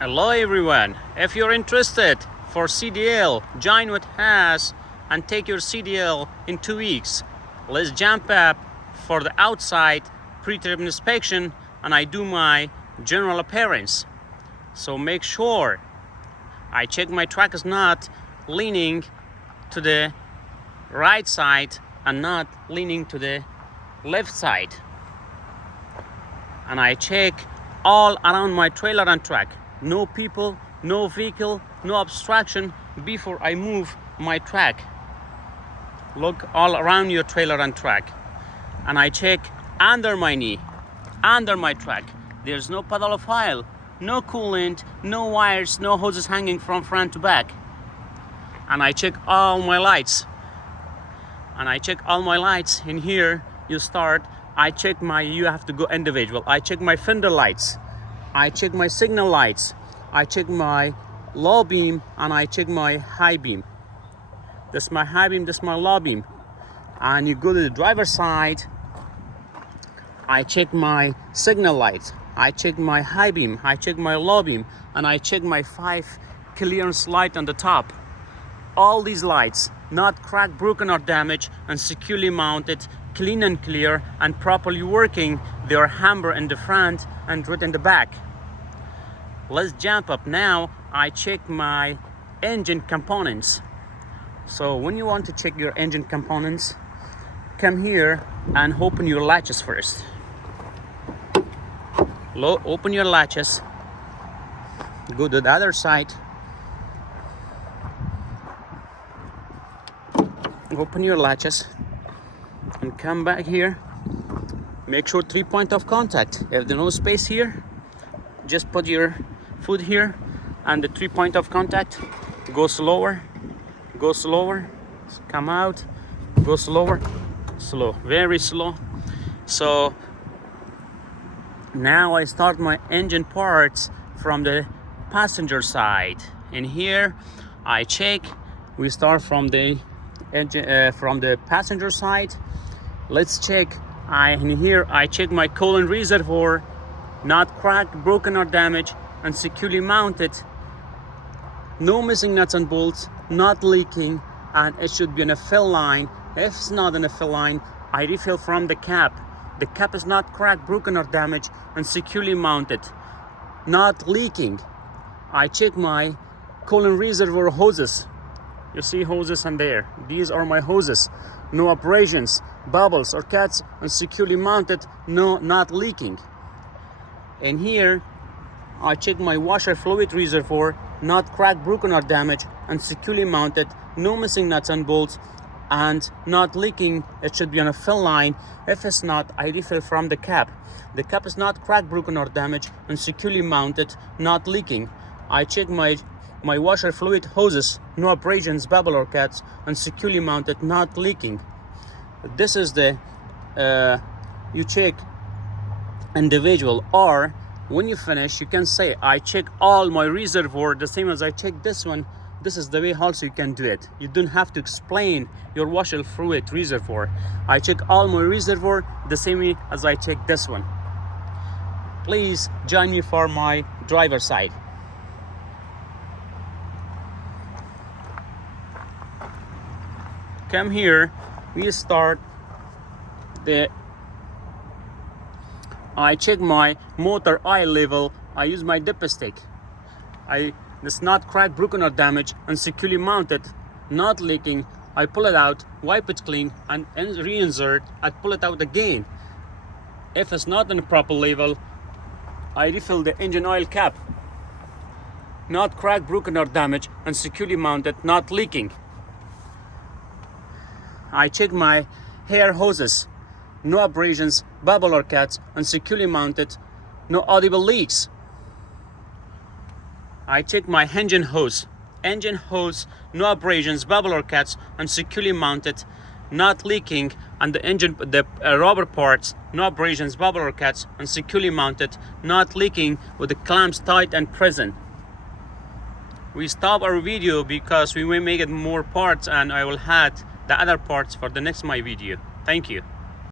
Hello everyone, if you're interested for CDL, join with us and take your CDL in 2 weeks. Let's jump up for the outside pre-trip inspection and I do my general appearance. So make sure I check my truck is not leaning to the right side and not leaning to the left side. And I check all around my trailer and truck. No people, no vehicle, no obstruction before I move my truck. Look all around your trailer and truck. And I check under my knee, under my truck. There's no puddle of oil, no coolant, no wires, no hoses hanging from front to back. And I check all my lights. And I check all my lights. In here, you start. You have to go individual. I check my fender lights. I check my signal lights. I check my low beam and I check my high beam. This is my high beam, this is my low beam. And you go to the driver's side. I check my signal lights. I check my high beam. I check my low beam. And I check my 5 clearance light on the top. All these lights, not cracked, broken or damaged, and securely mounted, clean and clear and properly working. They are hammer in the front and right in the back. Let's jump up now. I check my engine components. So when you want to check your engine components, come here and open your latches first. Open your latches. Go to the other side. Open your latches and come back here. Make sure 3 point of contact. If there's no space here, just put your foot here and the 3 point of contact. Go slower, come out, go slower, slow, very slow. So now I start my engine parts from the passenger side. In here I check. We start from the engine from the passenger side. Let's check. In here I check my coolant reservoir, not cracked, broken or damaged, and securely mounted. No missing nuts and bolts, not leaking, and it should be in a fill line. If it's not in a fill line, I refill from the cap. The cap is not cracked, broken or damaged, and securely mounted, not leaking. I check my coolant reservoir hoses. You see hoses on there. These are my hoses. No abrasions, bubbles or cuts, and securely mounted, no, not leaking. In here, I check my washer fluid reservoir, not cracked, broken or damaged, and securely mounted, no missing nuts and bolts, and not leaking. It should be on a fill line. If it's not, I refill from the cap. The cap is not cracked, broken or damaged, and securely mounted, not leaking. I check my washer fluid hoses, no abrasions, bubble or cuts, and securely mounted, not leaking. This is the you check individual, or when you finish you can say I check all my reservoir the same as I check this one. This is the way also you can do it. You don't have to explain your washer fluid reservoir. I check all my reservoir the same way as I check this one. Please join me for my driver's side. Come here. We start I check my motor oil level. I use my dipstick. It's not cracked, broken or damaged, and securely mounted, not leaking. I pull it out, wipe it clean, and reinsert. I pull it out again. If it's not in the proper level, I refill the engine oil cap. Not cracked, broken or damaged, and securely mounted, not leaking. I check my hair hoses, no abrasions, bubble or cuts, and securely mounted, no audible leaks. I check my engine hose, no abrasions, bubble or cuts, and securely mounted, not leaking, and the rubber parts, no abrasions, bubble or cuts, and securely mounted, not leaking, with the clamps tight and present. We stop our video because we may make it more parts, and I will add the other parts for the next my video. Thank you.